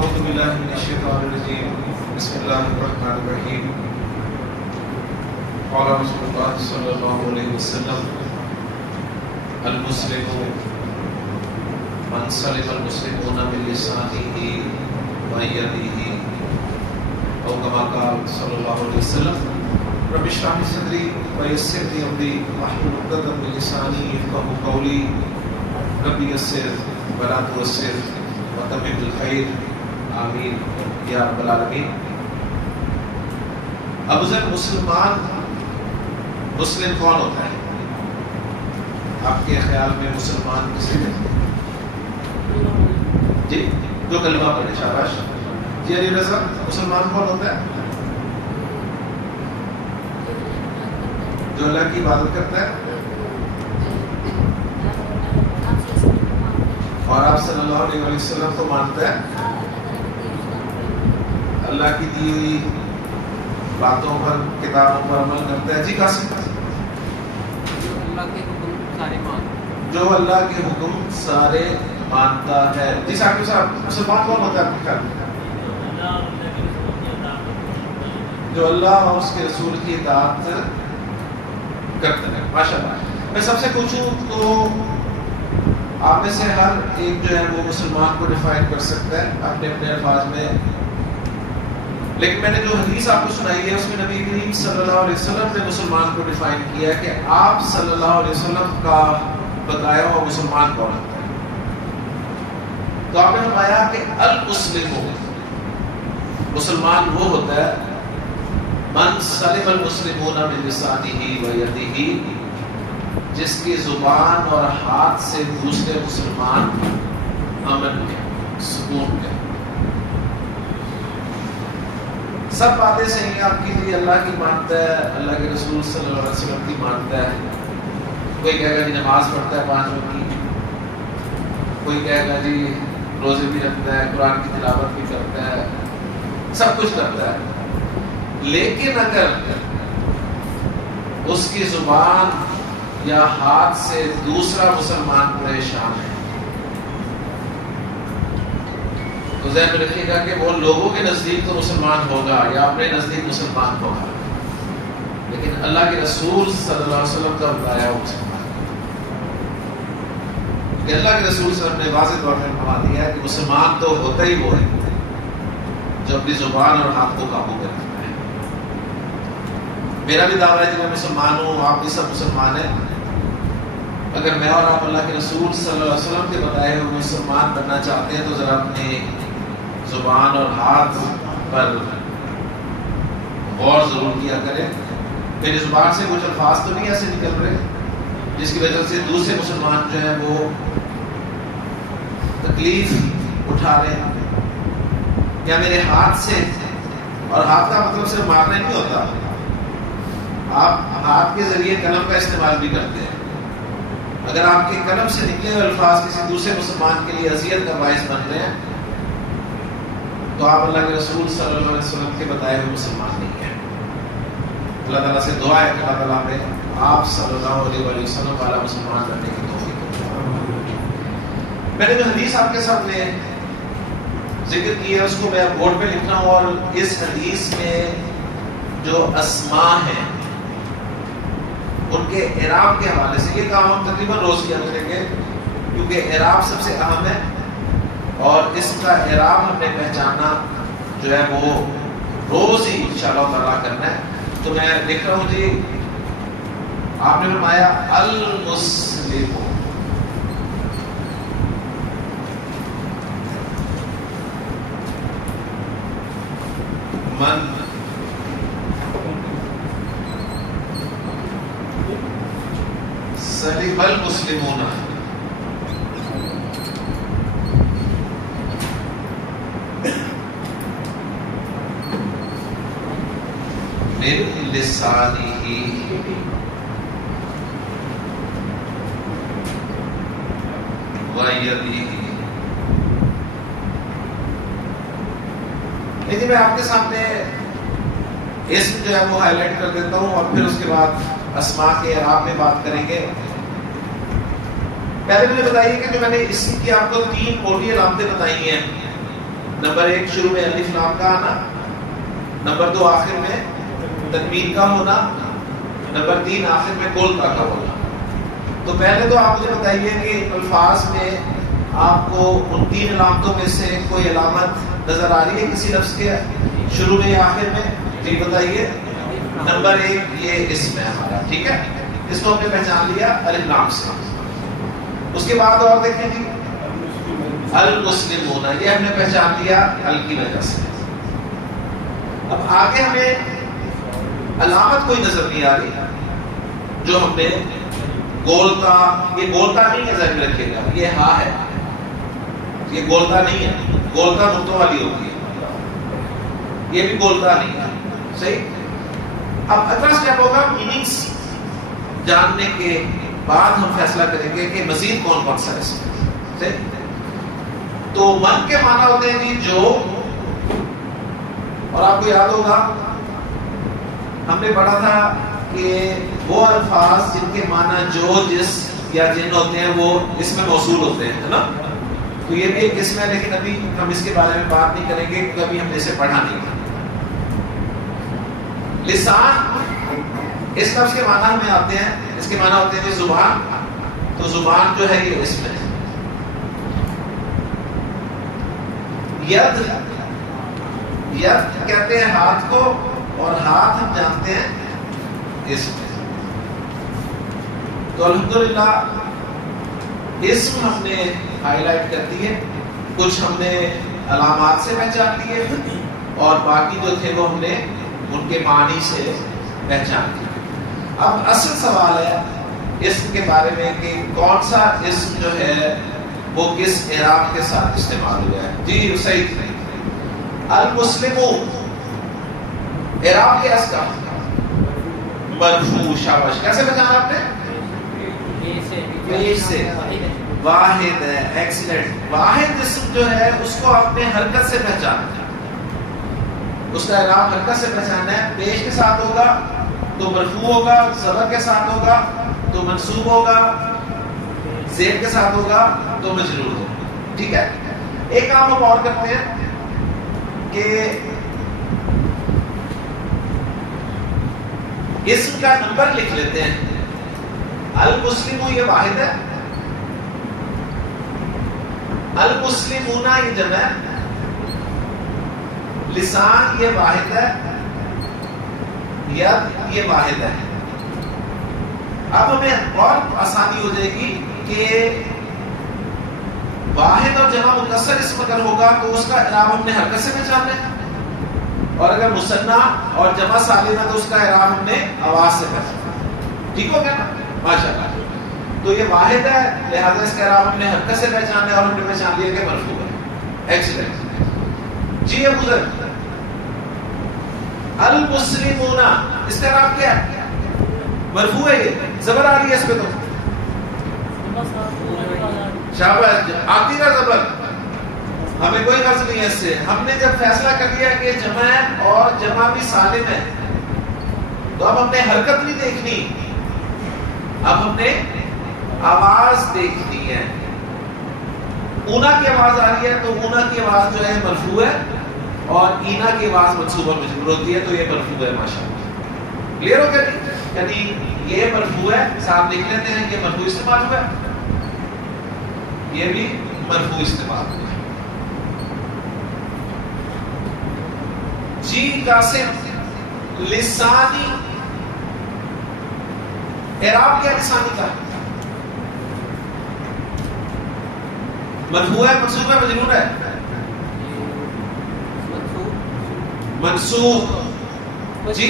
اعوذ باللہ من الشیطان الرجیم بسم اللہ الرحمن الرحیم قال رسول اللہ صلی اللہ علیہ وسلم المسلم من سلم المسلمون من لسانه ويده او كما قال صلی اللہ علیہ وسلم رب اشرح لي صدری ويسر لي امری واحلل عقدۃ من لسانی يفقهوا قولی رب یسر ولا تعسر وتمم بالخیر آمین یا رب العالمین۔ ابو ذر مسلم کون ہوتا ہے؟ آپ کے خیال میں مسلمان کسے کہتے ہیں؟ جی جو کلمہ پڑھے، شاباش جی۔ علی رضا، مسلمان کون ہوتا ہے؟ جو اللہ کی عبادت کرتا ہے اور آپ صلی اللہ علیہ وسلم کو مانتا ہے، اللہ کی دی ہوئی باتوں پر، کتابوں پر عمل کرتا ہے۔ جی قاسم، جو اللہ کے حکم سارے مانتا ہے۔ جی ثاقب صاحب، مسلمان کون ہوتا ہے آپ کے خیال میں؟ جو اللہ اور اس کے رسول کی اطاعت کرتا ہے۔ ماشاء اللہ۔ میں سب سے پوچھوں تو آپ میں سے ہر ایک جو ہے وہ مسلمان کو ڈیفائن کر سکتا ہے اپنے اپنے الفاظ میں، لیکن میں نے جو حدیث آپ کو سنائی ہے اس میں نبی کریم صلی اللہ علیہ وسلم نے مسلمان کو ڈیفائن کیا کہ آپ صلی اللہ علیہ وسلم کا بتایا ہوا مسلمان کون ہوتا ہے۔ تو آپ نے فرمایا کہ المسلم، مسلمان وہ ہوتا ہے من سلم المسلمون من لسانه ویدہ، جس کی زبان اور ہاتھ سے دوسرے مسلمان امن میں، سکون میں۔ سب باتیں صحیح ہیں آپ کی، جی اللہ کی مانتا ہے، اللہ کے رسول صلی اللہ علیہ وسلم کی مانتا ہے۔ کوئی کہے گا جی نماز پڑھتا ہے 5 وقت کی، کوئی کہے گا جی روزے بھی رکھتا ہے، قرآن کی تلاوت بھی کرتا ہے، سب کچھ کرتا ہے، لیکن اگر اس کی زبان یا ہاتھ سے دوسرا مسلمان پریشان ہے تو ذہن میں رکھیے گا کہ وہ لوگوں کے نزدیک تو مسلمان ہوگا یا اپنے نزدیک مسلمان ہوگا، لیکن اللہ کے رسول صلی اللہ علیہ وسلم کا بتایا وہ مسلمان ہے۔ کہ اللہ کے رسول صلی اللہ علیہ وسلم نے واضح طور پر فرما دیا ہے کہ مسلمان تو ہوتا ہی وہ ہے جو اپنی زبان اور ہاتھ کو قابو کر رکھتا ہے۔ میرا بھی دعویٰ ہے کہ میں مسلمان ہوں، آپ بھی سب مسلمان ہیں۔ اگر میں اور آپ اللہ کے رسول صلی اللہ علیہ وسلم کے بتائے ہوئے مسلمان بننا چاہتے ہیں تو ذرا اپنے زبان اور ہاتھ پر غور ضرور کیا کریں۔ میری زبان سے کچھ الفاظ تو نہیں ایسے نکل رہے جس کی وجہ سے دوسرے مسلمان جو ہیں وہ تکلیف اٹھا رہے ہیں، یا میرے ہاتھ سے، اور ہاتھ کا مطلب صرف مارنا نہیں ہوتا، آپ ہاتھ کے ذریعے قلم کا استعمال بھی کرتے ہیں۔ اگر آپ کے قلم سے نکلے ہوئے الفاظ کسی دوسرے مسلمان کے لیے اذیت کا باعث بن رہے ہیں تو آپ اللہ کے رسول صلی اللہ علیہ وسلم کے بتائے ہوئے مسلمان نہیں ہیں۔ اللہ تعالیٰ سے دعا ہے کہ اللہ تعالیٰ ہمیں آپ صلی اللہ علیہ وسلم والا مسلمان بننے کی توفیق دے۔ میں نے جو حدیث آپ کے سامنے ذکر کی ہے اس کو میں بورڈ پہ لکھ رہا ہوں، اور اس حدیث میں جو اسماء ہیں ان کے اعراب کے حوالے سے یہ کام ہم تقریباً روز کیا کریں گے، کیونکہ اعراب سب سے اہم ہے، اور اس کا اعراب ہم نے پہچاننا جو ہے وہ روز ہی انشاءاللہ تعالیٰ کرنا ہے۔ تو میں لکھ رہا ہوں جی، آپ نے فرمایا المسلم، من سلم المسلمون من لسانه ویدہ۔ لیکن میں آپ کے سامنے اسم جو ہے وہ ہائی لائٹ کر دیتا ہوں، اور پھر اس کے بعد اسماء کے اعراب میں بات کریں گے۔ پہلے مجھے بتائیے کہ جو میں نے اسم کی آپ کو 3 موٹی علامتیں بتائی ہیں، نمبر 1 شروع میں الف لام کا آنا، نمبر 2 آخر میں تنوین کا ہونا، نمبر 3 آخر میں گولتا کا ہونا۔ تو پہلے تو آپ مجھے بتائیے کہ الفاظ میں آپ کو ان 3 علامتوں میں سے کوئی علامت نظر آ رہی ہے کسی لفظ کے شروع میں یا آخر میں؟ جی بتائیے۔ نمبر 1 یہ اسم ہے ہمارا، ٹھیک ہے، اس کو ہم نے پہچان لیا الف لام سے۔ اس کے بعد اور دیکھیں جی المسلمون، یہ ہم نے پہچان لیا ال کی وجہ سے۔ اب آگے ہمیں علامت کوئی نظر نہیں آ رہی جو ہم نے گولتا، یہ گولتا نہیں ہے، ذہن میں رکھیے گا، یہ ہاں ہے، یہ گولتا نہیں ہے، گولتا نقطوں والی ہوتی ہے، یہ بھی گولتا نہیں ہے، صحیح۔ اب اگلا سٹیپ ہوگا میننگز جاننے کے بعد ہم فیصلہ کریں گے کہ مزید کون کون سا ہے اس میں، صحیح۔ تو من کے معنی ہوتے ہیں جی جو، اور آپ کو یاد ہوگا ہم نے پڑھا تھا کہ وہ الفاظ جن کے معنی جو، جس یا جن ہوتے ہیں وہ اس میں موصول ہوتے ہیں، ہے نا؟ تو یہ بھی ایک قسم ہے، لیکن ابھی ہم اس کے بارے میں بات نہیں کریں گے کیونکہ ابھی ہم نے اسے پڑھا نہیں تھا۔ لسان، اس لفظ کے معنی ہمیں آتے ہیں، اس کے معنی ہوتے ہیں زبان، تو زبان جو ہے یہ اسم ہے۔ ید، ید کہتے ہیں ہاتھ کو، اور ہاتھ ہم جانتے ہیں اسم ہے۔ تو الحمدللہ اسم ہم نے ہائی لائٹ کر دیے، کچھ ہم نے علامات سے پہچان لیے، اور باقی جو تھے وہ ہم نے ان کے معنی سے پہچان لیے۔ اب اصل سوال ہے اسم کے بارے میں کہ کون سا اسم جو ہے وہ کس اعراب کے ساتھ استعمال ہوا ہے۔ جی صحیح، المسلمون اعراب کیا اس کا؟ مرفوع، شاباش۔ کیسے پہچانا آپ نے؟ پیش سے، واحد ہے، ایکسیلنٹ۔ واحد اسم جو ہے اس کو آپ نے حرکت سے پہچاننا ہے، اس کا اعراب حرکت سے پہچاننا ہے۔ پیش کے ساتھ ہوگا تو مرفوع ہوگا، زبر کے ساتھ ہوگا تو منصوب ہوگا، زیر کے ساتھ ہوگا تو مجرور ہوگا، ٹھیک ہے۔ ایک کام ہم اور کرتے ہیں کہ اسم کا نمبر لکھ لیتے ہیں۔ المسلمون یہ واحد ہے، المسلمون یہ جمع ہے، لسان یہ واحد ہے، ید یہ واحد ہے۔ اب ہمیں اور آسانی ہو جائے گی کہ واحد اور جمع مکسر اسم اگر ہوگا تو اس کا اعراب ہم نے حرکت سے پہچاننا ہے، اور اگر مثنیٰ اور جمع سالم ہے تو اس کا اعراب ہم نے آواز سے پہچاننا، ٹھیک ہو گیا نا؟ ماشاءاللہ۔ تو یہ واحد ہے، لہذا اس کا اعراب ہم نے حرکت سے پہچاننا ہے، اور ہم نے پہچان لیا کہ مرفوع ہے۔ ایکسیلنٹ جی۔ اب گزر المسلمون، اس کا اعراب کیا ہے؟ مرفوع ہے، یہ زبر آ رہی ہے اس پہ، تو شاباش، آتی نا زبر، ہمیں کوئی غرض نہیں ہے اس سے۔ ہم نے جب فیصلہ کر لیا کہ جمع ہے اور جمع بھی سالم ہے تو اب ہم نے حرکت نہیں دیکھنی، اب ہم نے آواز دیکھنی ہے۔ اونا کی آواز آ رہی ہے تو اونا کی آواز جو ہے مرفوع ہے، اور اینا کی آواز منصوب اور مجرور ہوتی ہے تو یہ مرفوع ہے۔ ماشاءاللہ، کلیئر ہو گیا؟ یعنی یہ مرفوع ہے، ساتھ لکھ لیتے ہیں، یہ مرفوع استعمال ہوا ہے، یہ بھی مرفوع استعمال ہوا ہے۔ جی قاسم، لسانی اعراب کیا لسانی کا؟ مرفوع ہے، منصوب ہے، مجرور ہے؟ منصوب۔ جی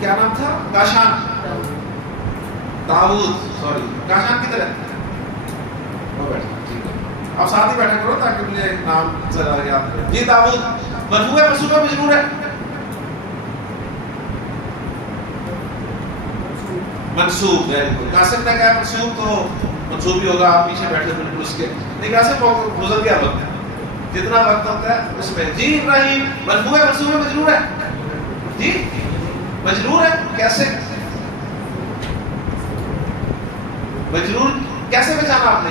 کیا نام تھا؟ کاشان، داؤد، سوری کاشان کی طرح وہ بیٹھا، ٹھیک ہے، آپ ساتھ ہی بیٹھا کرو تاکہ مجھے نام ذرا یاد رہے۔ جی داؤد، مرفوع ہے، منصوب ہے، مجرور ہے؟ منصوب۔ Very good. قاسم نے کہا منصوب تو منصوب ہی ہوگا، آپ پیچھے بیٹھے بالکل اس کے، نہیں قاسم گزر گیا وقت، جتنا وقت ہوتا ہے اس میں۔ جی ابراہیم، مرفوع ہے، منصوب ہے، مجرور ہے؟ جی مجرور ہے، کیسے مجرور کیسے پہچانا آپ نے؟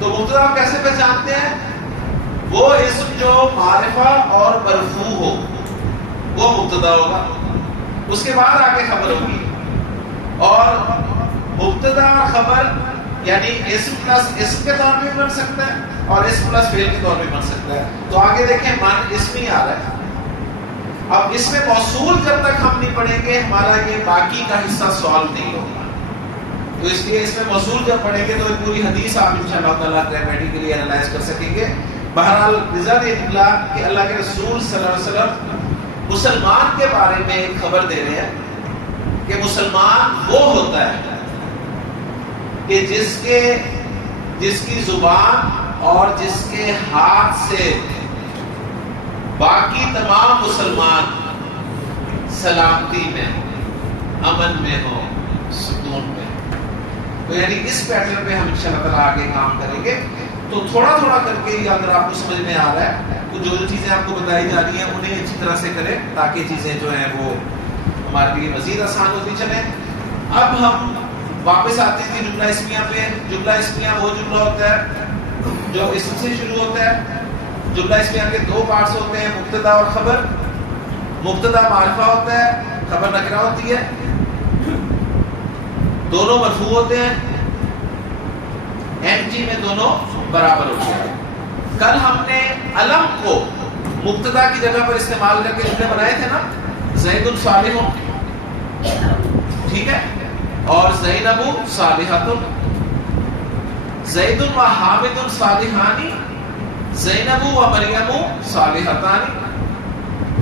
تو مبتدا آپ کیسے پہچانتے ہیں؟ وہ اسم جو معرفہ اور مرفوع ہو وہ مبتدا ہوگا، اس کے بعد آگے خبر ہوگی، اور مبتدا اور خبر یعنی اسم پلس اسم کے طور پہ بن سکتا ہے اور اسم پلس فعل کے طور پہ بن سکتا ہے. تو آگے دیکھیں من اسم ہی آ رہا ہے. اب اس میں موصول جب تک ہم نہیں پڑھیں گے ہمارا یہ باقی کا حصہ سالو نہیں ہوگا. تو اس لیے اس میں موصول جب پڑھیں گے تو پوری حدیث آپ انشاءاللہ تعالیٰ گرامیٹیکلی انالائز کر سکیں گے. بہرحال رضا نے نکلا کہ اللہ کے رسول صلی اللہ علیہ وسلم مسلمان کے بارے میں ایک خبر دے رہے ہیں کہ مسلمان وہ ہوتا ہے کہ جس کی زبان اور جس کے ہاتھ سے باقی تمام مسلمان سلامتی میں، امن میں ہو، سکون میں. تو یعنی اس پیٹرن پہ ہم انشاءاللہ تعالیٰ آگے کام کریں گے. تو تھوڑا تھوڑا کر کے اگر آپ کو سمجھ میں آ رہا ہے تو جو چیزیں آپ کو بتائی جا رہی ہیں انہیں اچھی طرح سے کریں تاکہ چیزیں جو ہیں وہ ہمارے لیے مزید آسان ہوتی چلیں. اب ہم واپس آتے ہیں جملہ اسمیہ پہ. جملہ اسمیہ وہ جملہ ہوتا ہے جو اسم سے شروع ہوتا ہے. جملہ اسمیہ کے دو پارٹس ہوتے ہیں، مبتدا اور خبر. مبتدا معرفہ ہوتا ہے، خبر نکرہ ہوتی ہے، دونوں مرفوع ہوتے ہیں، این جی میں دونوں برابر ہوتے ہیں. کل ہم نے علم کو مبتدا کی جگہ پر استعمال کر کے جملے بنائے تھے نا، زید صالح، ٹھیک ہے، اور زینب صالحۃ، زید و حامد صالحانی، زینب و مریم صالحتان،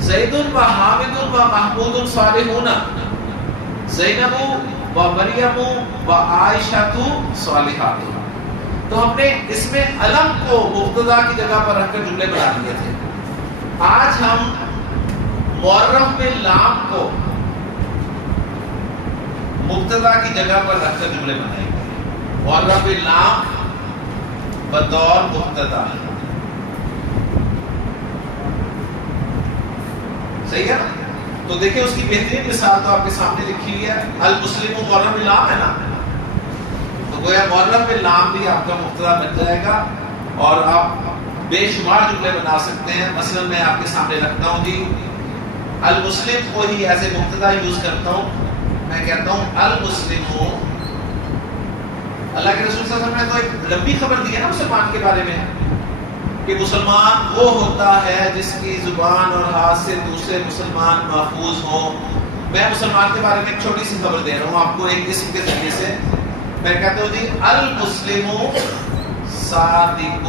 زید و حامد و محمود صالحون، زینب و مریم و عائشہ صالحات. تو ہم نے اس میں علم کو مبتدا کی جگہ پر رکھ کر جملے بنا دیے تھے. آج ہم معرف میں لام کو مبتدا کی جگہ پر رکھ کر جملے بنائیں گے. معرف میں لام بطور مبتدا، صحیح ہے نا؟ تو دیکھیں اس کی بہترین مثال تو آپ کے سامنے لکھی ہوئی ہے. المسلم معرف میں لام ہے نا، تو گویا معرف میں لام بھی آپ کا مبتدا بن جائے گا اور آپ بے شمار جملے بنا سکتے ہیں. مثلا میں آپ کے سامنے رکھتا ہوں جی المسلم کو ہی ایسے مبتدا یوز کرتا ہوں. میں کہتا ہوں المسلم، اللہ کے رسول صلی اللہ علیہ وسلم نے تو ایک لمبی خبر دی ہے نا مسلمان کے بارے میں کہ مسلمان وہ ہوتا ہے جس کی زبان اور ہاتھ سے دوسرے مسلمان محفوظ ہوں. میں مسلمان کے بارے میں ایک چھوٹی سی خبر دے رہا ہوں آپ کو ایک اسم کے ذریعے سے. میں کہتا ہوں جی المسلم صادق،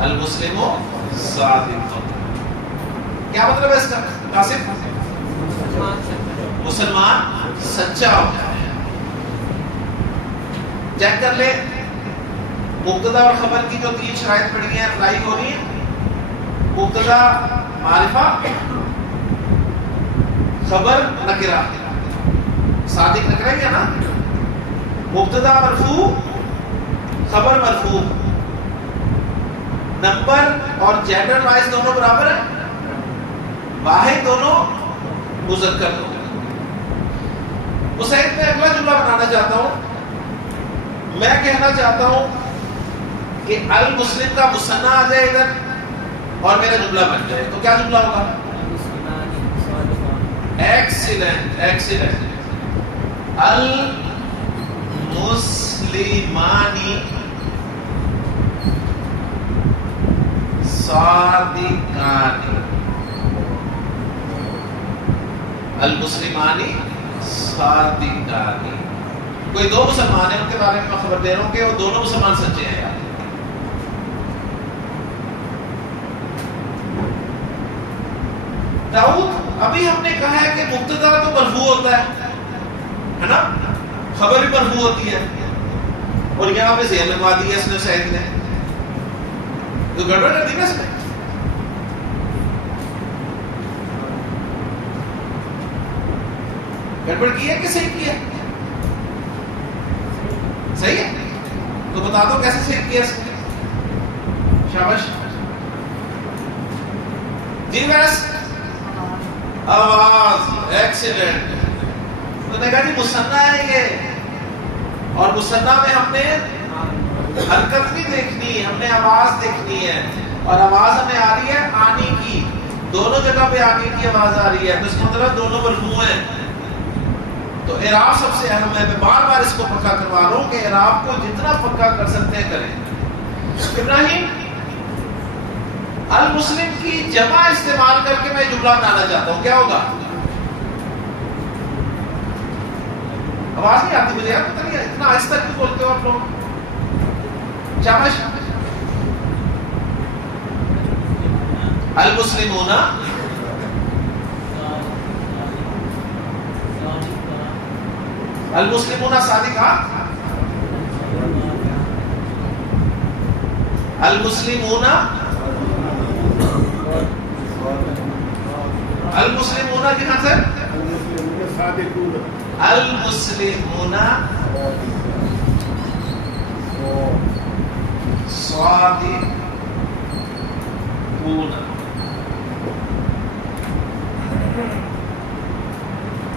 المسلم صادق. کیا مطلب ہے اس کا قاسم؟ مسلمان سچا ہوتا ہے. چیک کر لے مبتدا اور خبر کی جو تین شرائط پڑی ہیں اپلائی ہو رہی ہیں. مبتدا معرفہ، خبر نکرہ، صادق نکرہ ہی ہے نا. مبتدا مرفوع، خبر مرفوع، نمبر اور جینڈر وائز دونوں برابر ہیں، واحد دونوں، مذکر دونوں. مسعید میں اگلا جملہ بنانا چاہتا ہوں. میں کہنا چاہتا ہوں کہ المسلم کا مثنیٰ آ جائے ادھر اور میرا جملہ بن جائے تو کیا جملہ ہوگا؟ Excellent, excellent. المسلمانی صادقانی، المسلمانی صادقانی. کوئی دو مسلمان ہیں ان کے بارے میں میں خبر دے رہا ہوں کہ وہ دونوں مسلمان سچے ہیں یار. داؤد، ابھی ہم نے کہا ہے کہ مبتدا تو مرفوع ہوتا ہے نا، خبر بھی مرفوع ہوتی ہے، اور یہاں پہ زیر لگوا دی ہے اس نے سعید نے، تو گڑبڑ کر دی نا اس نے. گڑبڑ کی ہے کہ صحیح کی ہے؟ صحیح ہے. تو بتا دو کیسے صحیح کیا اس نے. شاباش جی. بس آواز ایکسیلنٹ. تو نے کہا جی مثنیٰ ہے یہ، اور مصنع میں ہم نے حرکت نہیں دیکھنی، ہم نے آواز دیکھنی ہے، اور آواز ہمیں آ رہی ہے آنے کی، دونوں جگہ پہ آنے کی آواز آ رہی ہے، تو اس کا مطلب دونوں مرفوع ہیں۔ تو اعراب سب سے اہم ہے، میں بار بار اس کو پکا کروا رہا ہوں کہ اعراب کو جتنا پکا کر سکتے ہیں کریں۔ ابراہیم المسلم کی جمع استعمال کر کے میں جملہ بنانا چاہتا ہوں، کیا ہوگا؟ آواز نہیں آتی مجھے یار، پتہ نہیں اتنا آہستہ کیوں بولتے ہو آپ لوگ؟ شاباش۔ المسلمون المسلمون صادقات، المسلمون المسلمون کہاں سے؟ المسلمون صادقون،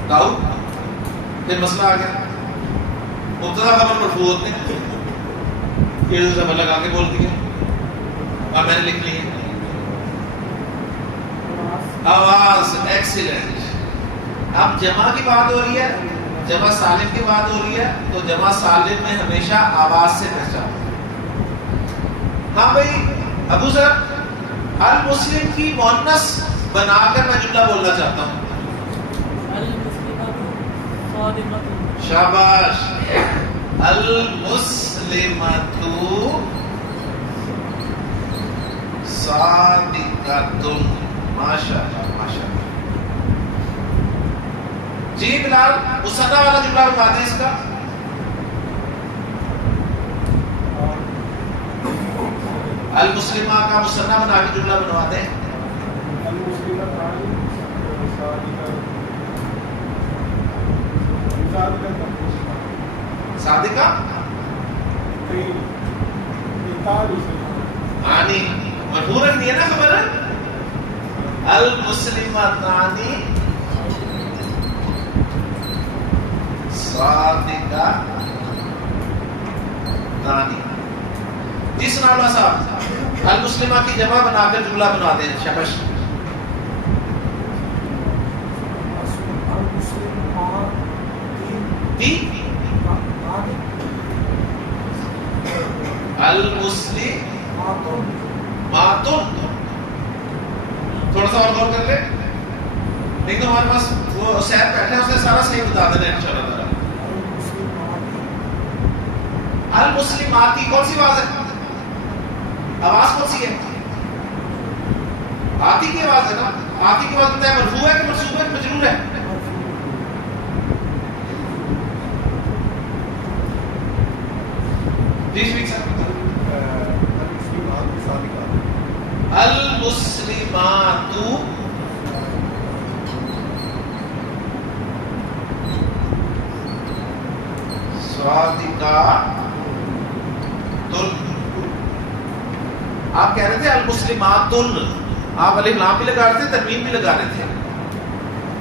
داؤد پھر مسئلہ آ گیا، مبتدا خبر مرفوع ہوتے ہیں، یہ زبر لگا کے بول دیا، اب میں نے لکھ لی آواز، ایکسیلنٹ۔ اب جمع کی بات ہو رہی ہے، جمع سالم کی بات ہو رہی ہے، تو جمع سالم میں ہمیشہ آواز سے پہچان۔ ہاں بھائی ابو ذر، المسلم کی مؤنث بنا کر میں جملہ بولنا چاہتا ہوں۔ شاباش، المسلمۃ صادقۃ، ماشاء اللہ ماشاء اللہ۔ جی بلال، مصنع والا جملہ بتا دیں اس کا۔ المسلمہ کا مصنع بنا کے جملہ بنوا دیں۔ صادقہ آنی مرفوع رکھنی ہے نا خبر ہے، المسلمتانی صادقہ تانی۔ جی سنا اللہ صاحب، المسلمہ کی جمع بنا کر جملہ بنا دیں۔ شاباش۔ المسلم ماتن، تھوڑا سا اور غور کر لیں، لیکن ہمارے پاس وہ شاید بیٹھے ہیں، اس نے سارا صحیح بتا دینا ہے انشاءاللہ تعالی۔ المسلماتی کون سی آواز ہے؟ آواز کون سی ہے؟ آتی کی آواز ہے نا، آتی کی آواز بتائے مرفوع ہے کہ منصوب ہے کہ مجرور ہے؟ المسلمات صادقات، آپ کہہ رہے تھے المسلمات، آپ الف لام بھی لگا رہے تھے، تنوین بھی لگا رہے تھے،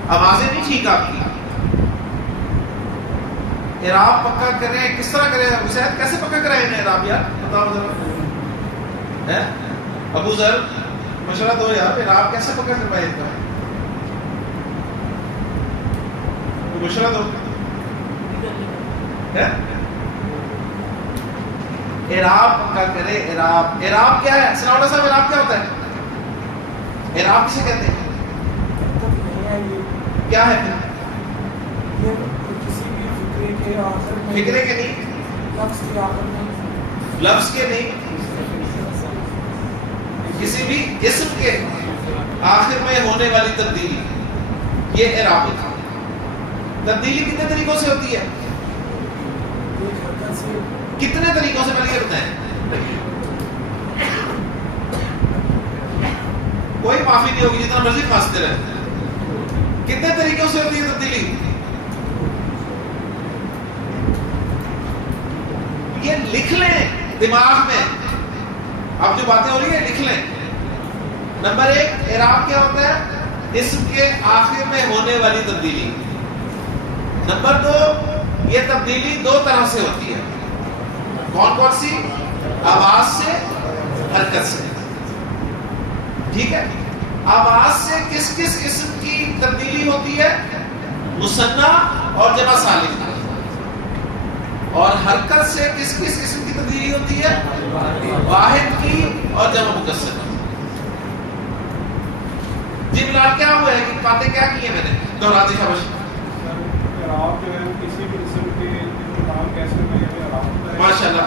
آوازیں نہیں ٹھیک آپ کی۔ اعراب پکا کریں، کس طرح کریں؟ حسین کیسے پکا کرائیں اعراب یار، بتاؤ ذرا۔ ابو ذر مشورہ دو یار، اعراب کیسے پکا کروائے ان کا؟ مشورہ دو۔ اعراب پکا کرے، اعراب، اعراب کیا ہے؟ سناوڑا صاحب اعراب کیا ہوتا ہے؟ اعراب کسے کہتے ہیں؟ کیا ہے پھر؟ فکرے کے نہیں، لفظ کے نہیں، کسی بھی اسم کے آخر میں ہونے والی تبدیلی، یہ اعراب ہوتا ہے۔ تبدیلی کتنے طریقوں سے ہوتی ہے؟ کتنے طریقوں سے؟ پہلے یہ بتائیں، کوئی معافی نہیں ہوگی، جتنا مرضی پھانستے رہے۔ کتنے طریقوں سے ہوتی ہے تبدیلی؟ یہ لکھ لیں دماغ میں، اب جو باتیں ہو رہی ہیں لکھ لیں۔ نمبر ایک، اعراب کیا ہوتا ہے؟ اسم کے آخر میں ہونے والی تبدیلی۔ نمبر دو، یہ تبدیلی دو طرح سے ہوتی ہے. کون کون سی؟ آواز سے، حرکت سے. ٹھیک ہے. آواز سے کس کس اسم کی تبدیلی ہوتی ہے؟ مثنیٰ اور جمع سالم کی. اور حرکت سے کس کس اسم کی تبدیلی ہوتی ہے؟ واحد کی اور جمع مکسر کی. جی بلال کیا ہوا ہے کہ باتیں کیا کی ہیں میں نے دہراتی شاباش. آپ جو ہے کسی بھی قسم کے نام کیسے ماشاء اللہ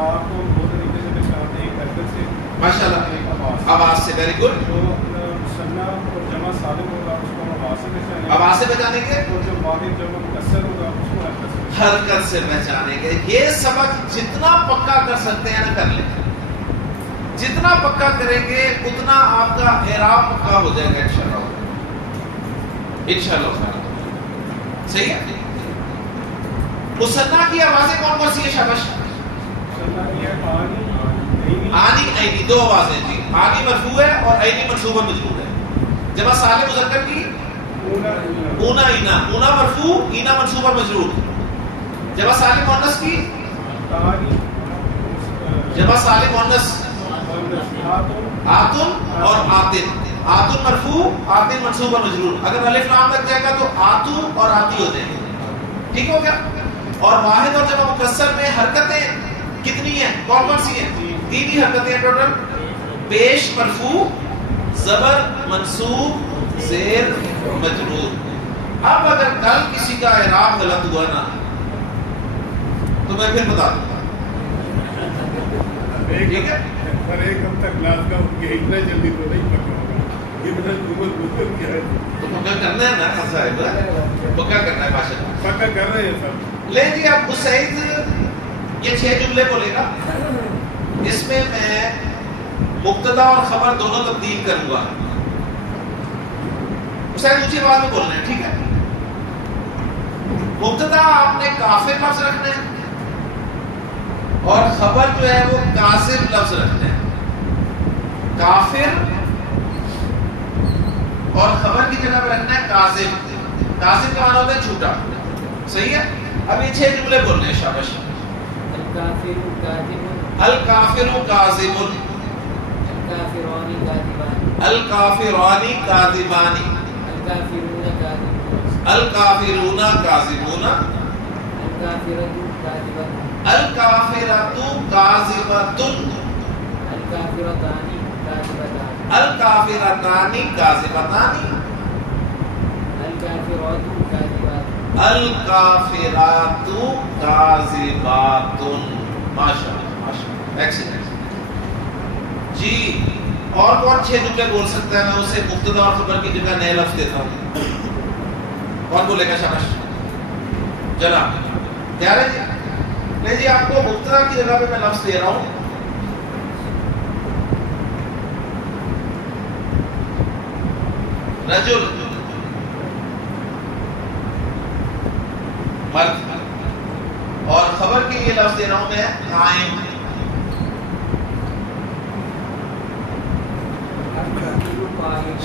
آپ کو دو طریقے سے پہچانتے ہیں، ایک حرکت سے، ماشاء اللہ آواز سے. Very good. جو مثنیٰ اور جمع سالم ہوگا اس کو ہم آواز سے پہچانیں گے، آواز سے پہچانیں گے. اور جو واحد جمع مکسر ہوگا اس کو حرکت سے حرکت سے پہچانیں گے. یہ سبق جتنا پکا کر سکتے ہیں نا کر لیں. جتنا پکا کریں گے اتنا آپ کا اعراب پکا ہو جائے گا انشاءاللہ. انشاءاللہ صحیح ہے. مثنیٰ کی آوازیں کون کون سی ہیں شاباش؟ آنی عینی دو آوازیں. جی آنی مرفوع ہے اور عینی منصوبہ مجرور ہے. جمع سالم مذکر کی اونا اینا، اونا مرفوع اینا منصوبہ مجرور. جمع سالم مؤنث کی جمع سالم مؤنث آتن اور آتن. آتن مرفوع آتن منصوبہ مجرور. اگر الف لام لگ جائے گا تو آتو اور آتی ہو جائیں گے. ٹھیک ہو گیا. اور واحد اور جمع مکسر میں حرکتیں کتنی ہیں؟ کون کون سی ہیں؟ تین ہی حرکتیں ہیں ٹوٹل. پیش مرفوع، زبر منصوب، زیر مجرور. اب اگر کل کسی کا اعراب غلط ہوا نا تو میں پھر بتا دوں گا. ٹھیک ہے. ایک ہفتہ کلاس کا اتنا جلدی تو نہیں پکا ہوگا. یہ بتا گوگل کیا ہے تو پکا کرنا ہے نا صاحب، پکا کرنا ہے باشا. پکا کر رہے ہیں سر. لے جی اب سعید یہ 6 جملے بولے گا. اس میں مبتدا اور خبر دونوں تبدیل کروں گا. سعید اونچی آواز میں بولنا ہے. ٹھیک ہے. مبتدا آپ نے کافر لفظ رکھنا ہے اور خبر جو ہے وہ کاذب لفظ رکھنا ہے. کافر اور خبر کی جگہ پہ رکھنا ہے کاذب. کاذب کا معنی ہوتا ہے جھوٹا. صحیح ہے. اب یہ 6 جملے بولنے ہیں شاباش. الکافر کاذب، الکافر کاذب، الکافران کاذبان، الکافران کاذبان، الکافرون کاذبون، الکافرون کاذبون، الکافرۃ کاذبۃ، الکافرۃ کاذبۃ، الکافرتان کاذبتان، الکافرتان کاذبتان، الکافرات کاذبات، الکافرات کاذبات. ماشاءاللہ ماشاءاللہ ایکسیلنٹ. جی اور کون 6 جملے بول سکتا ہے؟ میں اسے مبتدا اور خبر کی جگہ نئے لفظ دیتا ہوں. کون بولے گا شاباش؟ جناب تیار ہے جی؟ نہیں جی آپ کو مبتدا کی جگہ پہ میں لفظ دے رہا ہوں. رجل مرد. اور خبر کے لیے لفظ دے رہا ہوں میں قائم.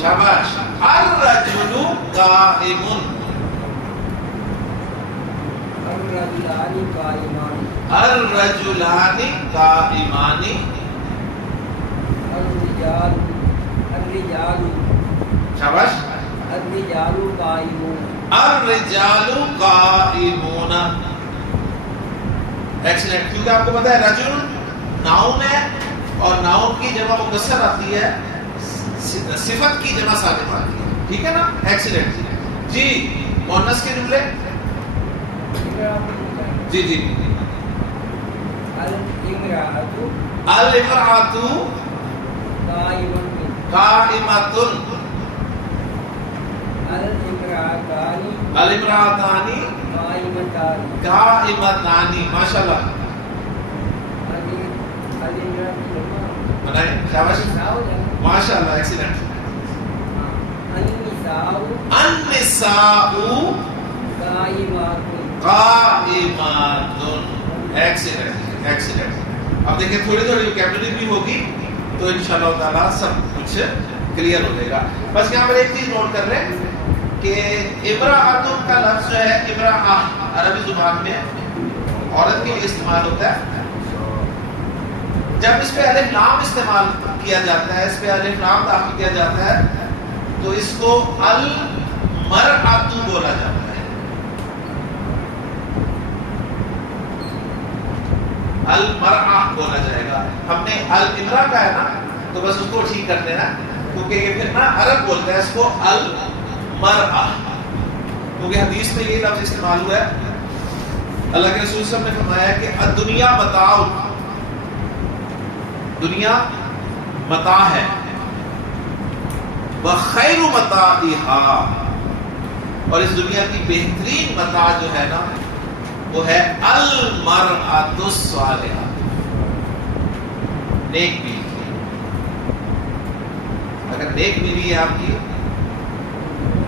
شاباش. الرجل قائم، الرجلان قائمان، الرجلان قائمان، الرجال الرجال شاباش. الرجال قائمون، الرجال قائمون. ایکسلنٹ. کیونکہ آپ کو پتا ہے رجل ناؤن ہے اور ناؤن کی جمع مکسر آتی ہے، صفت کی جمع سالم آتی ہے. ٹھیک ہے نا. ایکسلنٹ. جی مؤنث کے جملے. جی جی. الامرأۃ الامرأۃ قائمۃ، قائمۃ، الامرأتان الامرأتان قائمتان، قائمتان. ماشاءاللہ بنائیں. شاباش ماشاءاللہ ایکسیلنٹ. النساء النساء قائمات، قائمات. Excellent excellent. اب دیکھیں تھوڑی تھوڑی ووکیبلری بھی ہوگی تو انشاءاللہ تعالیٰ سب کچھ کلیئر ہو جائے گا. بس یہاں پر ایک چیز نوٹ کر لیں کہ امرأۃ کا لفظ جو ہے امرأۃ عربی زبان میں عورت کے لیے استعمال ہوتا ہے. جب اس پہ الف لام استعمال کیا جاتا ہے، اس پہ الف لام داخل کیا جاتا ہے، تو اس کو المرأۃ بولا جاتا ہے. المرأہ بولا جائے گا. ہم نے الامرأہ کا ہے نا، تو بس اس کو ٹھیک کر دینا، کیونکہ یہ پھر نا عرب بولتا ہے اس کو المرأہ، کیونکہ حدیث میں یہ لفظ استعمال ہوا ہے. اللہ کے رسول صلی اللہ علیہ وسلم نے فرمایا کہ الدنیا متاع، دنیا متاع ہے، وخیر متاعها، اور اس دنیا کی بہترین متاع جو ہے نا وہ ہے المرأۃ الصالحہ، نیک بیوی. اگر نیک بیوی ہے آپ کی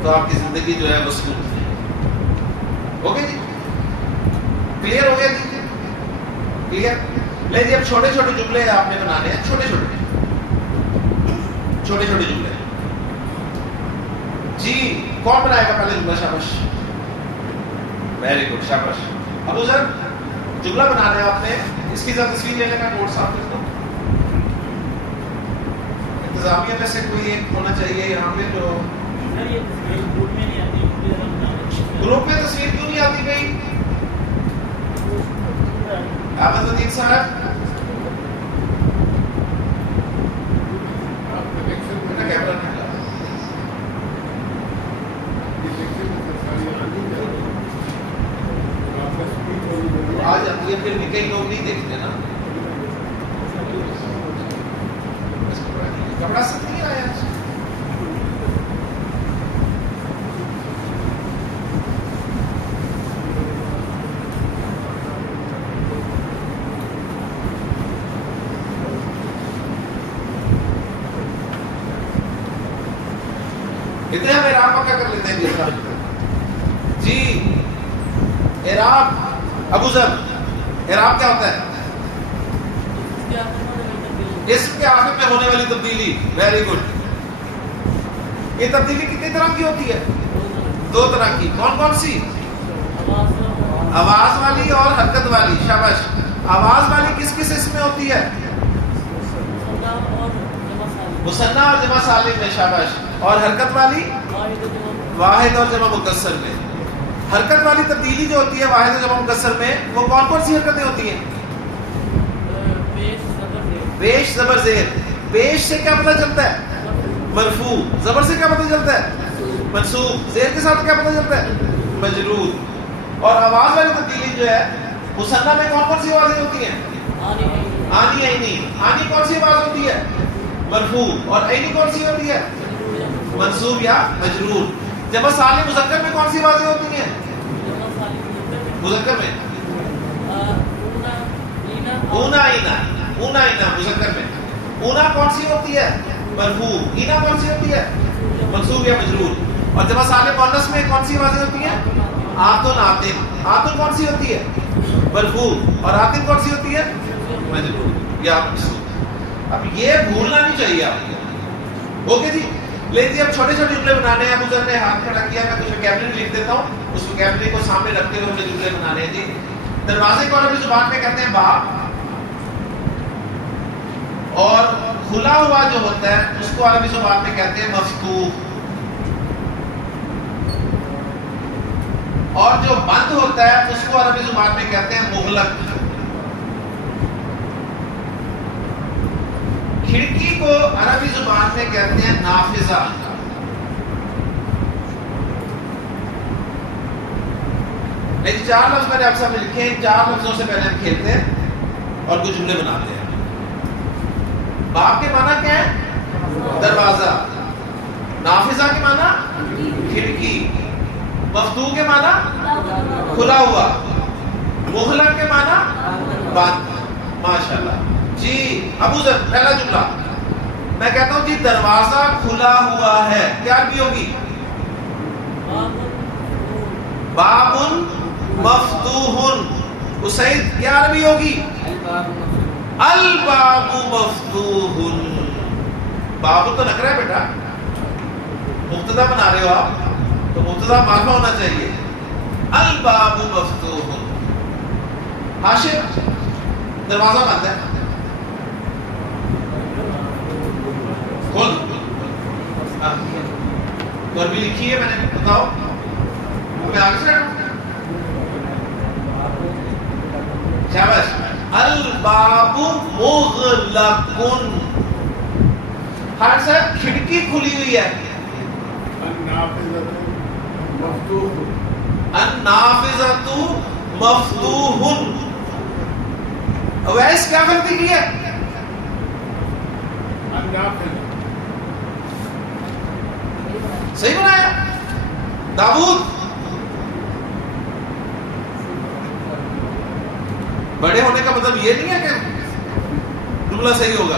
تو آپ کی زندگی جو ہے وہ سکون ہے. اوکے جی، کلیئر ہو گیا جی؟ کلیئر. لے جی اب چھوٹے چھوٹے جملے آپ نے بنانے ہیں، چھوٹے چھوٹے جملے. جی کون بنائے گا پہلے جملہ؟ شاباش، ویری گڈ، شاباش. ابو ذر جملہ بنانا ہے آپ نے، اس کی ذرا تصویر لینے کا نوٹ صاف لکھ دو. انتظامیہ میں سے کوئی ایک ہونا چاہیے یہاں پہ جو گروپ میں تصویر کیوں نہیں آتی بھائی؟ احمد الدین صاحب آ جاتی ہے، پھر بھی کئی لوگ نہیں دیکھتے نا. کپڑا سب نہیں آیا. اتنے ہم اعراب پکا کر لیتے ہیں. جی اعراب ابو ذر، اعراب کیا ہوتا ہے؟ اسم کے آخر میں ہونے والی تبدیلی. Very good. یہ تبدیلی کتنی طرح کی ہوتی ہے؟ دو طرح کی. کون کون سی؟ آواز والی اور حرکت والی. شاباش. آواز والی کس کس اسم میں ہوتی ہے؟ مثنیٰ اور جمع سالم میں. شاباش. اور حرکت والی واحد اور جمع مکسر میں. حرکت والی تبدیلی جو ہوتی ہے واحد اور جمع مکسر میں، وہ کون کون سی حرکتیں ہوتی ہیں؟ پیش زبر زیر. پیش سے کیا پتہ چلتا ہے؟ مرفوع. زبر سے کیا پتہ چلتا ہے؟ منصوب. زیر کے ساتھ کیا پتہ چلتا ہے؟ مجرور. اور آواز والی تبدیلی جو ہے مثنیٰ میں کون کون سی آوازیں ہوتی ہیں؟ آنی عینی. آنی کون سی آواز ہوتی ہے؟ مرفوع. اور عینی کون سی ہوتی ہے؟ منصوب یا مجرور. جمع سالم مذکر میں کون سی آوازیں ہوتی ہیں؟ مذکر میں اونا اینا. اونا اینا مذکر میں. اونا کون سی ہوتی ہے؟ مرفوع. اینا کون سی ہوتی ہے؟ منصوب یا مجرور. اور جمع سالم مؤنث میں کون سی آوازیں ہوتی ہیں؟ آتن آتن. آتن کون سی ہوتی ہے؟ مرفوع. اور آتن کون سی ہوتی ہے؟ مجرور یا منصوب. اب یہ بھولنا نہیں چاہیے آپ کو. اوکے جی. لیکن اب چھوٹے چھوٹے جملے بنانے ہیں. ابو ذر نے ہاتھ کھڑا کیا، میں کچھ ویکیبلری لکھ دیتا ہوں. اس ویکیبلری کو سامنے رکھتے ہوئے ہمیں جملے بنانے ہیں. جی دروازے کو عربی زبان میں کہتے ہیں باب، اور کھلا ہوا جو ہوتا ہے اس کو عربی زبان میں کہتے ہیں مفتوح، اور جو بند ہوتا ہے اس کو عربی زبان میں کہتے ہیں مغلق. کھڑکی کو عربی زبان میں کہتے ہیں نافذہ. لیکن 4 لفظ میں نے آپ سامنے لکھے ہیں. 4 لفظوں سے پہلے ہم کھیلتے ہیں اور کچھ جملے بناتے ہیں. باب کے معنی کیا ہے؟ دروازہ. نافذہ کے معنی کھڑکی. مفتوح کے معنی کھلا ہوا. مغلق کے معنی بند. ماشاءاللہ. جی ابو ذر پہلا جملہ میں کہتا ہوں جی دروازہ کھلا ہوا ہے، کیا عربی ہوگی؟ باب مفتوح. اسید کیا عربی ہوگی؟ الباب مفتوح. باب تو نکرا ہے بیٹا، مبتدا بنا رہے ہو آپ تو مبتدا معرفہ ہونا چاہیے. الباب مفتوح. حاشر دروازہ بند ہے. کھول تو عربی لکھی ہے میں نے, بتاؤ میں آگے سے شاباش. الباب مغلق. ہر صاحب کھڑکی کھلی ہوئی ہے. النافذۃ مفتوح. اویس کیا غلطی کی ہے؟ صحیح بنایا. داؤد بڑے ہونے کا مطلب یہ نہیں ہے کہ جملہ صحیح ہوگا.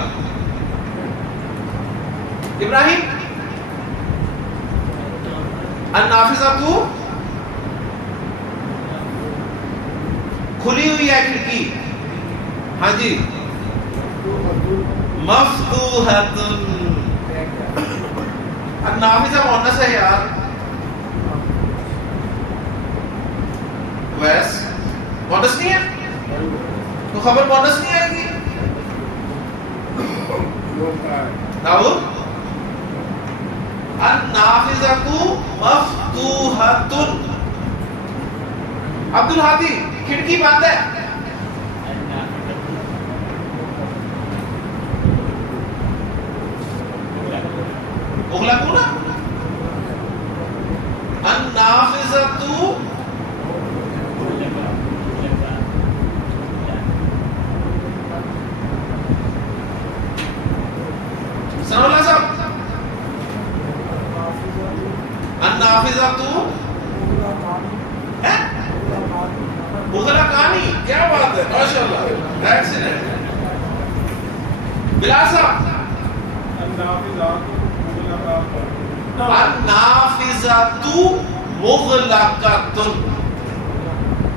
ابراہیم النافذۃ کھلی ہوئی ہے کھڑکی. ہاں جی. مفتوحۃ. النافذہ مؤنث ہے یار. ویس مؤنث نہیں ہے تو خبر مؤنث نہیں آئے گی. داؤد النافذۃ مفتوحۃ. عبد الحادی کھڑکی بند ہے. مغلق نا. النافذۃ سنو اللہ صاحب. النافذۃ مغلقانی. کیا بات ہے, ماشاء اللہ, ایکسیلنٹ. بلال صاحب النافذۃ مغلقۃ.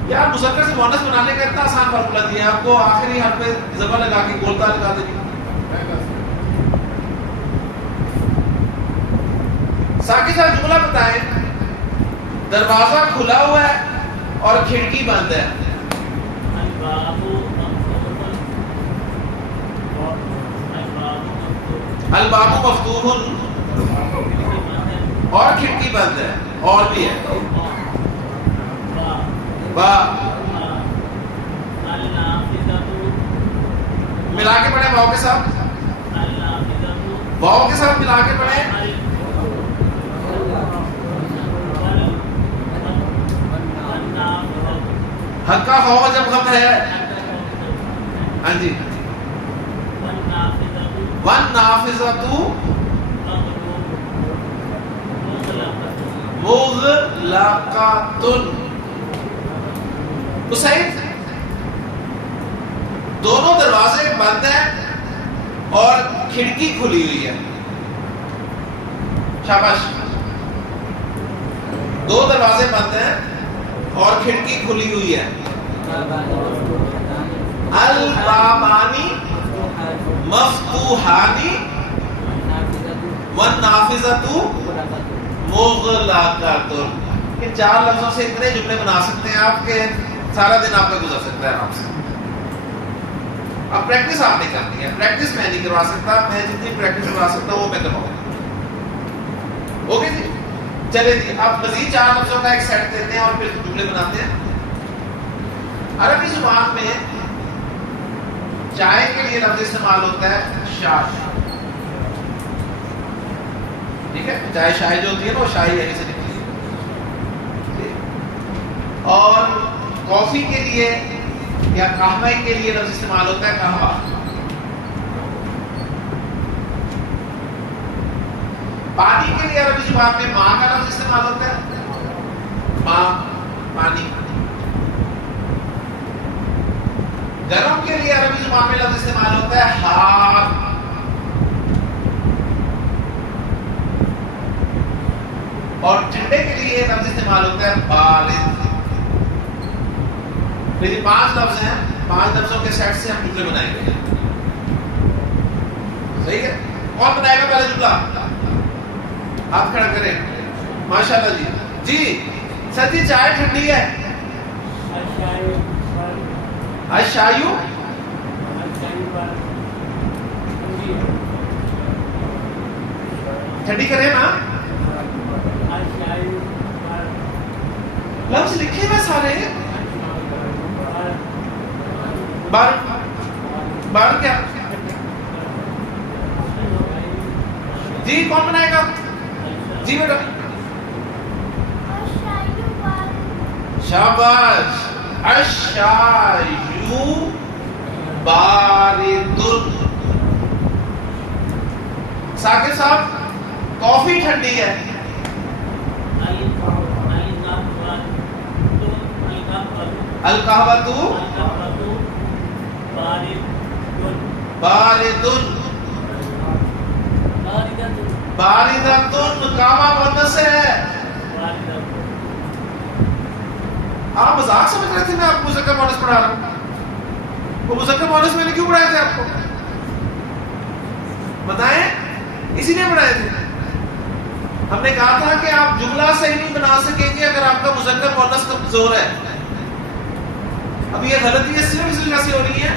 یار مذکر سے مؤنث بنانے کا اتنا آسان فارمولا دیا آپ کو, آخری حرف پہ زبر لگا کے گولتا لگا دیں. ساقی صاحب جملہ بتائیں. دروازہ کھلا ہوا ہے اور کھڑکی بند ہے. الباب مفتوح اور کھڑکی بند ہے. اور بھی ہے با. ملا کے پڑھیں واؤ کے ساتھ. واؤ کے ساتھ ملا کے پڑھیں. ہلکا ہوا جب غم ہے. ہاں جی. والنافذۃ مغلقۃ. حسین دونوں دروازے بند ہیں اور کھڑکی کھلی ہوئی ہے. شاباش. دو دروازے بند ہیں اور کھڑکی کھلی ہوئی ہے. البابانی مفتوحانی والنافذۃ مغلقۃ. ان چار لفظوں سے اتنے جملے بنا سکتے ہیں آپ کے سارا دن آپ کا گزر سکتا ہے آرام سے. اب پریکٹس آپ نے کرنی ہے. پریکٹس میں نہیں کروا سکتا, میں جتنی پریکٹس کروا سکتا ہوں وہ میں کرواؤں. اوکے جی, چلے جی. اب مزید چار لفظوں کا ایک سیٹ دیتے ہیں اور پھر جملے بناتے ہیں. عربی زبان میں چائے کے لیے لفظ استعمال ہوتا ہے شاش. ٹھیک ہے, چائے شاہی جو ہوتی ہے نا وہ شاہی یہیں سے نکلی ہے. اور کافی کے لیے یا قہوہ کے لیے لفظ استعمال ہوتا ہے قہوہ. پانی کے لیے عربی زبان میں ماں کا لفظ استعمال ہوتا ہے. ماں, پانی. گرم کے لیے عربی زبان میں لفظ استعمال ہوتا ہے ہار. اور ٹھنڈے کے لیے لفظ استعمال ہوتا ہے بارد. یہ 5 لفظ ہیں. 5 لفظوں کے سیٹ سے ہم جملے بنائیں گے. صحیح ہے. کون بنائے گا پہلا جملہ؟ ہاتھ کھڑا کریں. ماشاءاللہ جی. جی سر جی چائے ٹھنڈی ہے. اشایو ٹھنڈی کرے نا. لفظ لکھے ہوئے سارے. بار بار کیا جی کون بنائے گا؟ جی بیٹا شاباش. اشایو باردن. ساکر صاحب کافی ٹھنڈی ہے. القہوۃ باردن. باردتن کعبہ مؤنث ہے. آپ مذاق سمجھ رہے تھے میں آپ کو مذکر مؤنث پڑھا رہا ہوں. وہ مذکر مؤنث میں نے کیوں پڑھائے تھے آپ کو بتائیں؟ اسی لیے پڑھائے تھے. ہم نے کہا تھا کہ آپ جملہ صحیح نہیں بنا سکیں گے اگر آپ کا مذکر مؤنث کمزور ہے. اب یہ غلطی اس وجہ سے ہو رہی ہے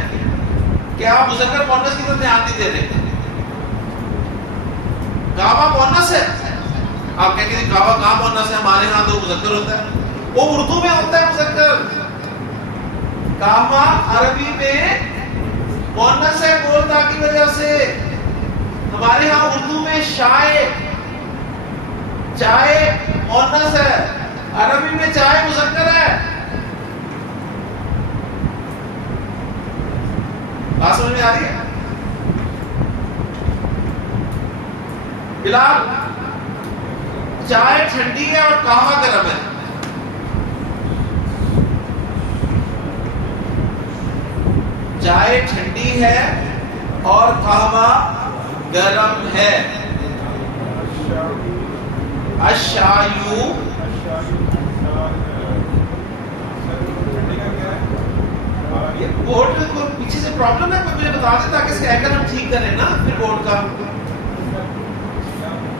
کہ آپ مذکر مؤنث کی طرف دھیان نہیں دے رہے. کعبہ مؤنث ہے. آپ کہیں گے کعبہ کہاں مؤنث ہے؟ ہمارے ہاں تو مذکر ہوتا ہے. وہ اردو میں ہوتا ہے مذکر. کعبہ عربی میں مؤنث ہے بولتا کی وجہ سے. ہمارے ہاں اردو میں شائے چائے مؤنث ہے. عربی میں چائے مذکر ہے. بات سمجھ میں آ رہی ہے؟ بلال چائے ٹھنڈی ہے اور قہوہ گرم ہے. چائے ٹھنڈی ہے اور قہوہ گرم ہے. اشایو یہ بورڈ کو پیچھے سے پرابلم ہے مجھے بتا دیں تاکہ اس کا ایکل ہم ٹھیک کریں نا. پھر بورڈ کا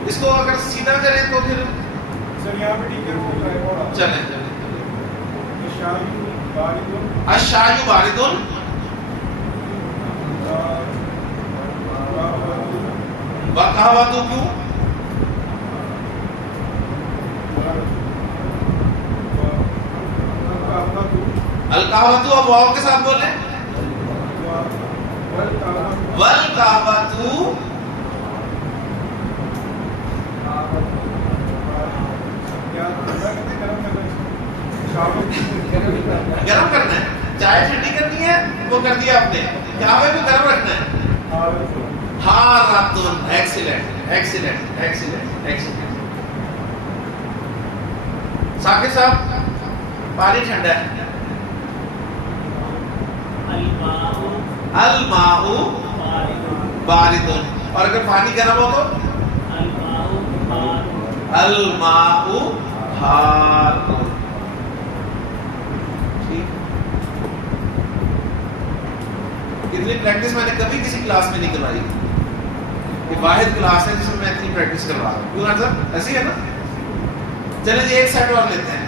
اس کو اگر سیدھا کریں تو پھر سر یہاں پہ ٹھیک ہے. چلیں اشایو باردن. وقہوۃ کیوں؟ القہوۃ اب واو کے ساتھ بولیں. والقہوۃ گرم کرنا ہے. چائے ٹھنڈی کرنی ہے وہ کر دیا آپ نے. قہوے کو گرم رکھنا ہے. حارتن. Excellent excellent excellent excellent. ساکر صاحب پانی ٹھنڈا ہے. الماء باردن. اور اگر پانی گرم ہو تو الماء حار. اتنی پریکٹس میں نے کبھی کسی کلاس میں نہیں کروائی. یہ واحد کلاس ہے جس میں میں اتنی پریکٹس کروا رہا ہوں. کیوں سر ایسی ہے نا؟ چلیں جی ایک سائڈ اور لیتے ہیں.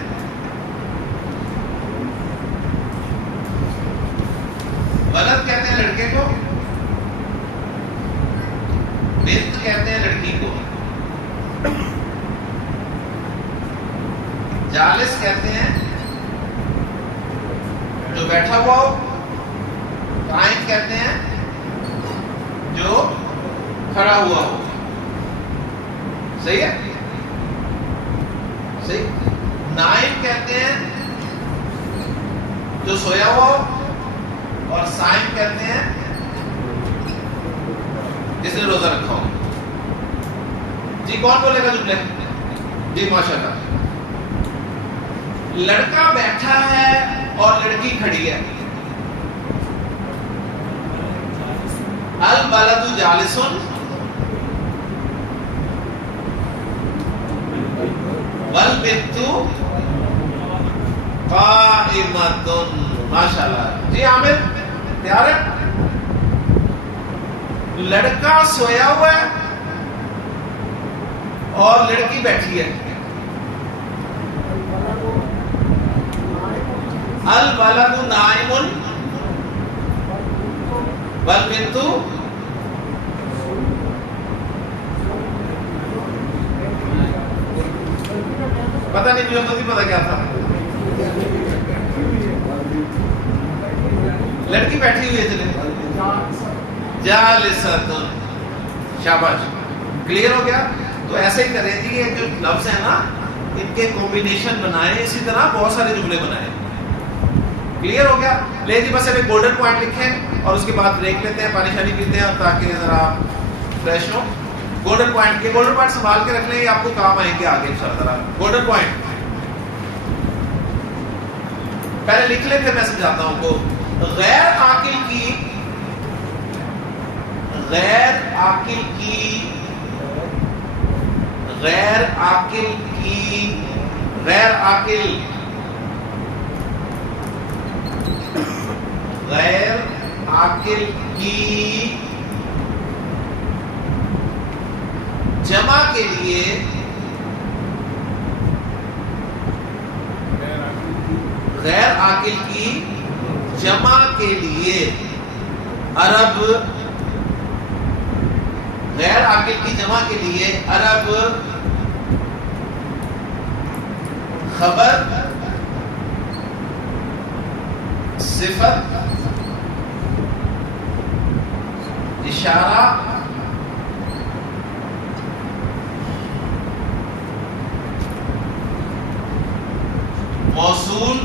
ولد کہتے ہیں لڑکے کو, بنت کہتے ہیں لڑکی کو, جالس کہتے ہیں جو بیٹھا ہوا ہو, قائم کہتے ہیں جو کھڑا ہوا ہو. صحیح ہے؟ صحیح. نائم کہتے ہیں جو سویا ہوا ہو, اور سائم کہتے ہیں جس نے روزہ رکھا ہو. جی کون بولے گا جملے؟ جی ماشاءاللہ. لڑکا بیٹھا ہے اور لڑکی کھڑی ہے. البلد جالسن والبنت قائمتن. ماشاءاللہ. جی عامر تیار ہے؟ لڑکا سویا ہوا ہے اور لڑکی بیٹھی ہے. الولد نائم والبنت پتہ نہیں مجھے خود ہی پتا کیا تھا. لڑکی بیٹھی ہوئی ہے چلے جالست. شاباش, کلیئر ہو گیا. تو ایسے ہی کریں جی, یہ جو لفظ ہیں نا ان کے کمبینیشن بنائیں, اسی طرح بہت سارے جملے بنائیں. کلیئر ہو گیا. لے جی بس ابھی گولڈن پوائنٹ لکھیں اور اس کے بعد بریک لیتے ہیں, پانی شانی پیتے ہیں تاکہ ذرا فریش ہو. گولڈن پوائنٹ, یہ گولڈن پوائنٹ سنبھال کے رکھ لیں, یہ آپ کو کام آئیں گے آگے انشاءاللہ. گولڈن پوائنٹ پہلے لکھ لیں پھر میں سمجھاتا ہوں کو. غیر عاقل کی, غیر عاقل کی, غیر عاقل کی, غیر عاقل, غیر عاقل کی جمع کے لیے غیر عاقل کی جمع کے لیے عرب, غیر عاقل کی جمع کے لیے عرب خبر, صفت, اشارہ, موصول,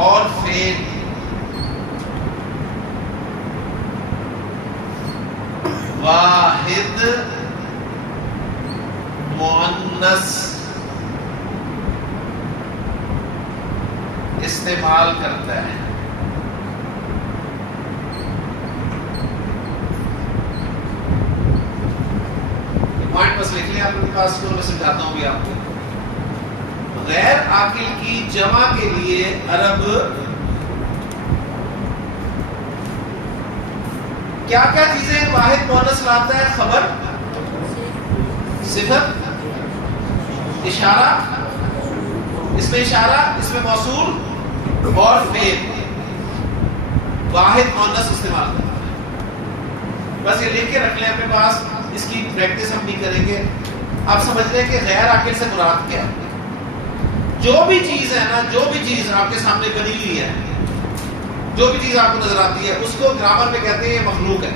اور فعل واحد مؤنث استعمال کرتا ہے. پوائنٹ بس لکھ لیں آپ کے پاس, میں سمجھاتا ہوں بھی آپ کو. غیر عاقل کی جمع کے لیے عرب کیا کیا چیزیں واحد مؤنث لاتا ہے؟ خبر, صفت, اشارہ, اس میں اشارہ, اس میں موصول اور فعل, واحد مؤنث استعمال کرتا ہے. بس یہ لکھ کے رکھ لیں اپنے پاس, اس کی پریکٹس ہم نہیں کریں گے. آپ سمجھ لیں کہ غیر عاقل سے مراد کیا ہے. جو بھی چیز ہے نا, جو بھی چیز آپ کے سامنے بنی ہوئی ہے, جو بھی چیز آپ کو نظر آتی ہے, اس کو گرامر میں کہتے ہیں یہ مخلوق ہے.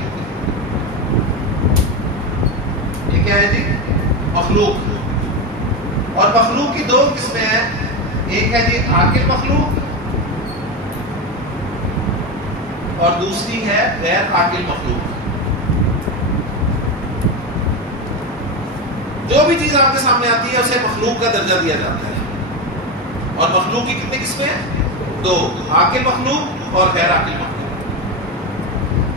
یہ کیا ہے جی؟ مخلوق. اور مخلوق کی دو قسمیں ہیں, ایک ہے جی عاقل مخلوق اور دوسری ہے غیر عاقل مخلوق. جو بھی چیز آپ کے سامنے آتی ہے اسے مخلوق کا درجہ دیا جاتا ہے. اور مخلوق کی کتنی قسمیں ہیں؟ دو, عاقل مخلوق اور غیر عاقل مخلوق.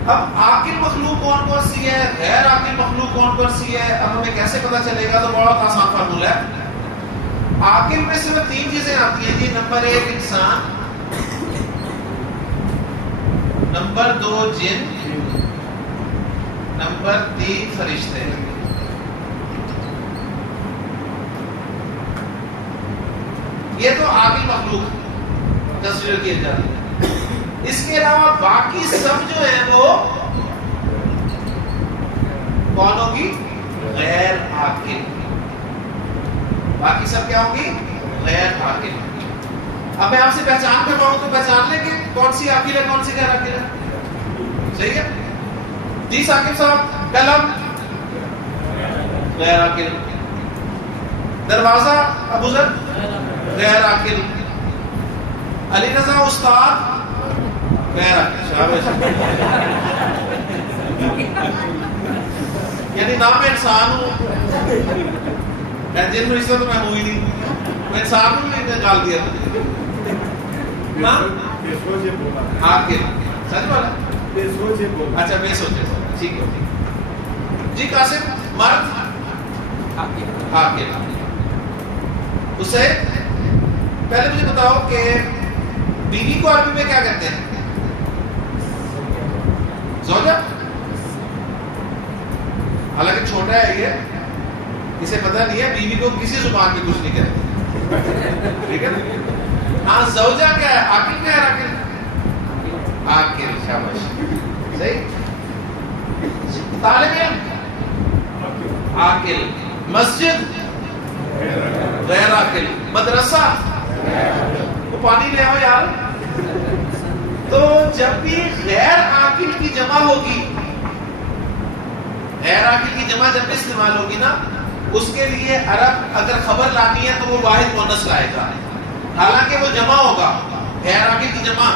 اب عاقل مخلوق کون کون سی ہے, غیر عاقل مخلوق کون کون سی ہے, اب ہمیں کیسے پتا چلے گا؟ تو بہت آسان فارمولہ ہے. عاقل میں صرف تین چیزیں آتی ہیں جی. نمبر ایک انسان, نمبر دو جن, نمبر تین فرشتے. یہ تو عاقل مخلوق کنسیڈر کیے جاتے ہیں. اس کے علاوہ باقی سب جو ہیں وہ کون ہوگی؟ غیر عاقل. باقی سب کیا ہوگی؟ غیر عاقل. اب میں آپ سے پہچان کرواؤں تو پہچان لیں کہ کون سی عاقل ہے کون سی غیر عاقل ہے. صحیح ہے جی ثاقب صاحب؟ قلم غیر عاقل, دروازہ ابو ذر غیر عاقل, علی رضا استاد غیر عاقل. یعنی نہ میں انسان ہوں, جن فرشتہ تو میں ہوں ہی نہیں, میں انسان ہوں نہیں نکال دیا. عاقل سچ والا, اچھا بے سوچے, ٹھیک ہے جی. قاسم مرد عاقل. اسے پہلے مجھے بتاؤ کہ بیوی کو عربی میں کیا کہتے ہیں؟ زوجہ. حالانکہ چھوٹا ہے یہ, اسے پتہ نہیں ہے بیوی کو کسی زبان میں کچھ نہیں کہتے، ٹھیک ہے نا؟ ہاں زوجہ کیا ہے؟ عاقل کیا ہے؟ عاقل، عاقل، شاباش، صحیح. طالب علم عاقل، مسجد غیر عاقل، مدرسہ وہ پانی لے آؤ یار. تو جب بھی غیر عاقل کی جمع ہوگی، غیر عاقل کی جمع جب بھی استعمال ہوگی نا، اس کے لیے عرب اگر خبر لانی ہے تو وہ واحد مؤنث لائے گا، حالانکہ وہ جمع ہوگا. غیر عاقل کی جمع،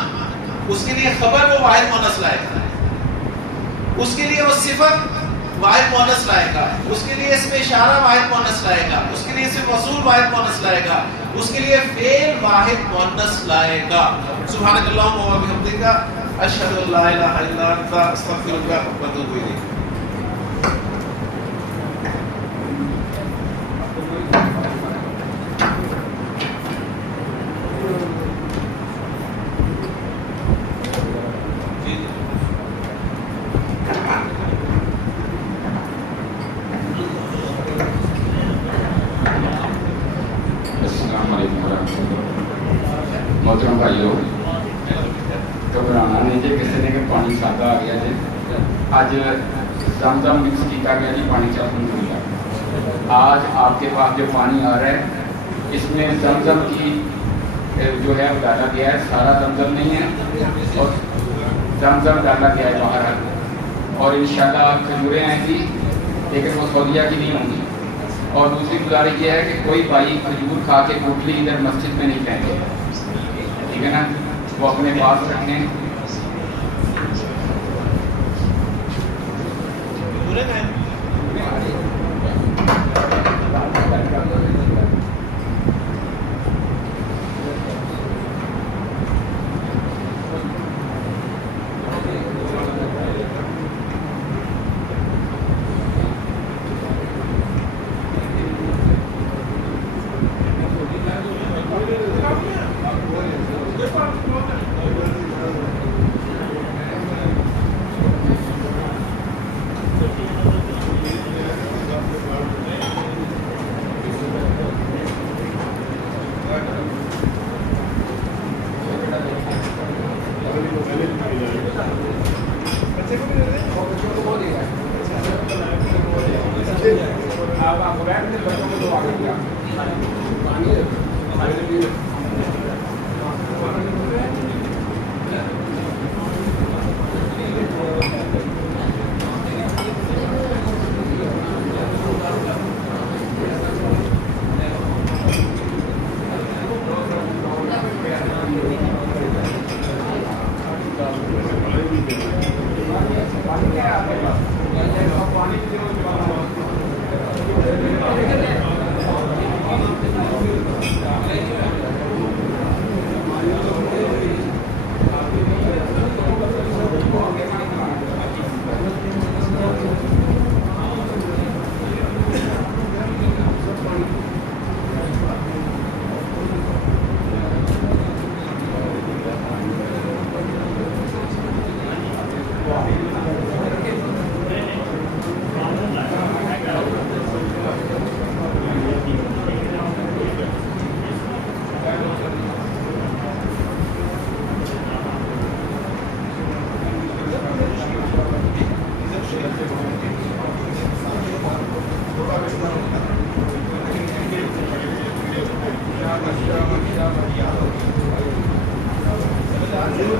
اس کے لیے خبر وہ واحد مؤنث لائے گا، اس کے لیے وہ صفت واحد مؤنث لائے گا، اس کے لیے اسم اشارہ واحد مؤنث لائے گا، اس کے لیے اسم موصول واحد مؤنث لائے گا، اس کے لیے فعل واحد مؤنث لائے گا. سبحانک اللہم و بحمدک، اشہد ان لا الہ الا انت، استغفرک و اتوب الیک. محترم بھائیو، گھبرانا نہیں جی کسی نے کہ پانی سادہ آ گیا جی. اج زمزم مکس کیا گیا جی پانی سے الحمدللہ. آج آپ کے پاس جو پانی آ رہا ہے اس میں زمزم کی جو ہے وہ ڈالا گیا ہے، سارا زمزم نہیں ہے، اور زمزم ڈالا گیا ہے باہر. اور انشاءاللہ کھجوریں آئیں گی لیکن وہ سعودیہ کی نہیں ہوں گی. اور دوسری گزارش یہ ہے کہ کوئی بھائی کھجور کھا کے پوٹلی ادھر مسجد میں نہیں پھینکے، ٹھیک ہے نا؟ وہ اپنے پاس رکھیں.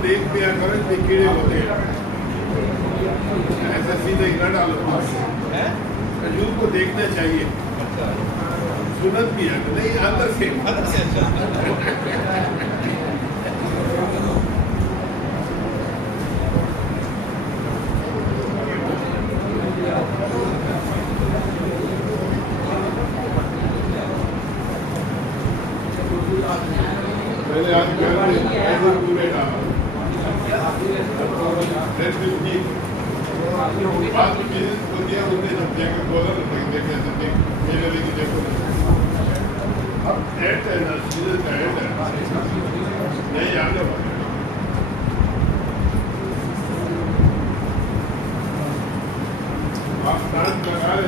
دیکھ لیا کریں کہ کیڑے ہوتے ہیں، ایسا سیدھے ہی نہ ڈالو. کھجور کو دیکھنا چاہیے، سنت بھی ہے نہیں اندر سے. پہلے آج پورے آپ لگا رہے